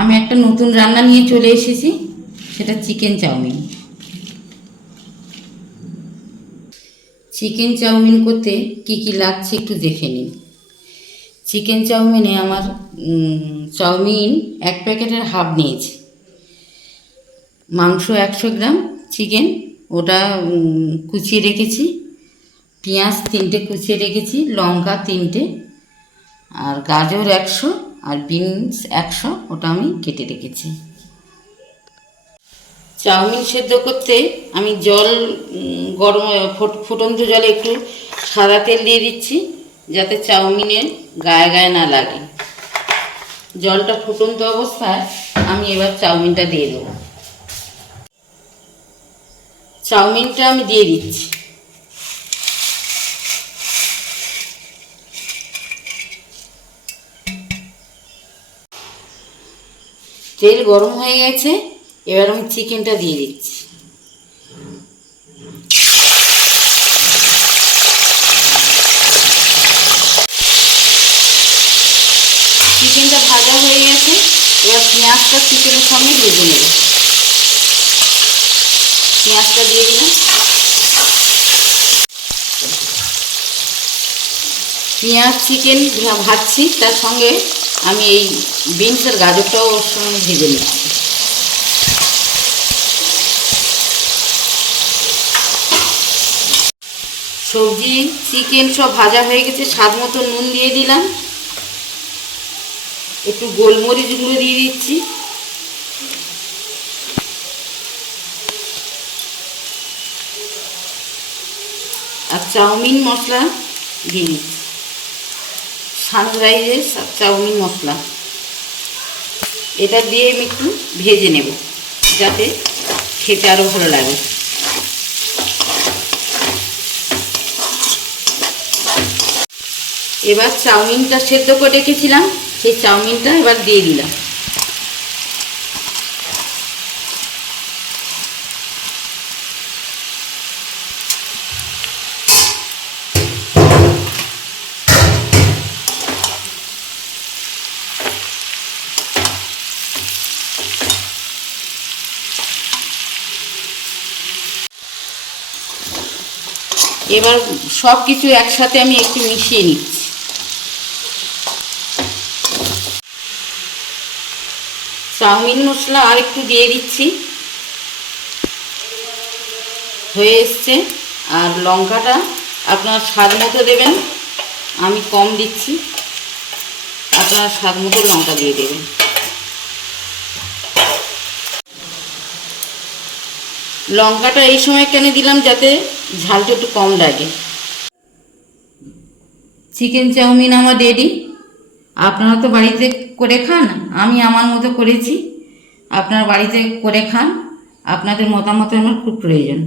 আমি একটা নতুন রান্না নিয়ে চলে এসেছি, সেটা চিকেন চাউমিন। চিকেন চাউমিন করতে কি কি লাগছে একটু দেখে নিন। চিকেন চাউমিনে আমার চাউমিন 1 প্যাকেটের হাফ নিয়েছি। মাংস 100 গ্রাম, চিকেন ওটা কুচিয়ে রেখেছি। পেঁয়াজ 3টে কুচিয়ে রেখেছি, লঙ্কা 3টে, আর গাজর 100, আর বিনস 100, ওটা আমি কেটে রেখেছি। চাউমিন সেদ্ধ করতে আমি জল গরম ফুটন্ত জলে একটু সাদা তেল দিয়ে দিচ্ছি, যাতে চাউমিনের গায়ে গায়ে না লাগে। জলটা ফুটন্ত অবস্থায় আমি এবার চাউমিনটা দিয়ে দেবো। চাউমিনটা আমি দিয়ে দিচ্ছি। তেল গরম হয়ে গেছে, এবার আমি চিকেনটা দিয়ে দিচ্ছি। চিকেনটা ভাজা হয়ে গেছে, এবার পেঁয়াজটা চিকেনের সঙ্গে ভেজে নেব। পেঁয়াজটা দিয়ে দিলাম। পেঁয়াজ চিকেন ভাজছি, তার সঙ্গে আমি এই বিনস আর গাজরটাও ওর সঙ্গে ভেজে নিচ্ছি। সবজি চিকেন সব ভাজা হয়ে গেছে, স্বাদ মতো নুন দিয়ে দিলাম, একটু গোলমরিচ গুঁড়ো দিয়ে দিচ্ছি, আর চাউমিন মশলা দিয়ে দিচ্ছি। সানরাইজের চাউমিন মশলা, এটা দিয়ে আমি একটু ভেজে নেব, যাতে খেতে আরও ভালো লাগে। এবার চাউমিনটা সেদ্ধ করে রেখেছিলাম, সেই চাউমিনটা এবার দিয়ে দিলাম। এবার সব কিছু একসাথে আমি একটু মিশিয়ে নিচ্ছি। চাউমিন মশলা আর একটু দিয়ে দিচ্ছি, হয়ে এসছে। আর লঙ্কাটা আপনার স্বাদ মতো দেবেন, আমি কম দিচ্ছি, আপনার স্বাদ মতো লঙ্কা দিয়ে দেবেন। লঙ্কাটা এই সময় কেন দিলাম, যাতে ঝালটা একটু কম লাগে। চিকেন চাউমিন আমার রেডি। আপনারা তো বাড়িতে করে খান, আমি আমার মতো করেছি। আপনারা বাড়িতে করে খান, আপনাদের মতামত আমার খুব প্রয়োজন।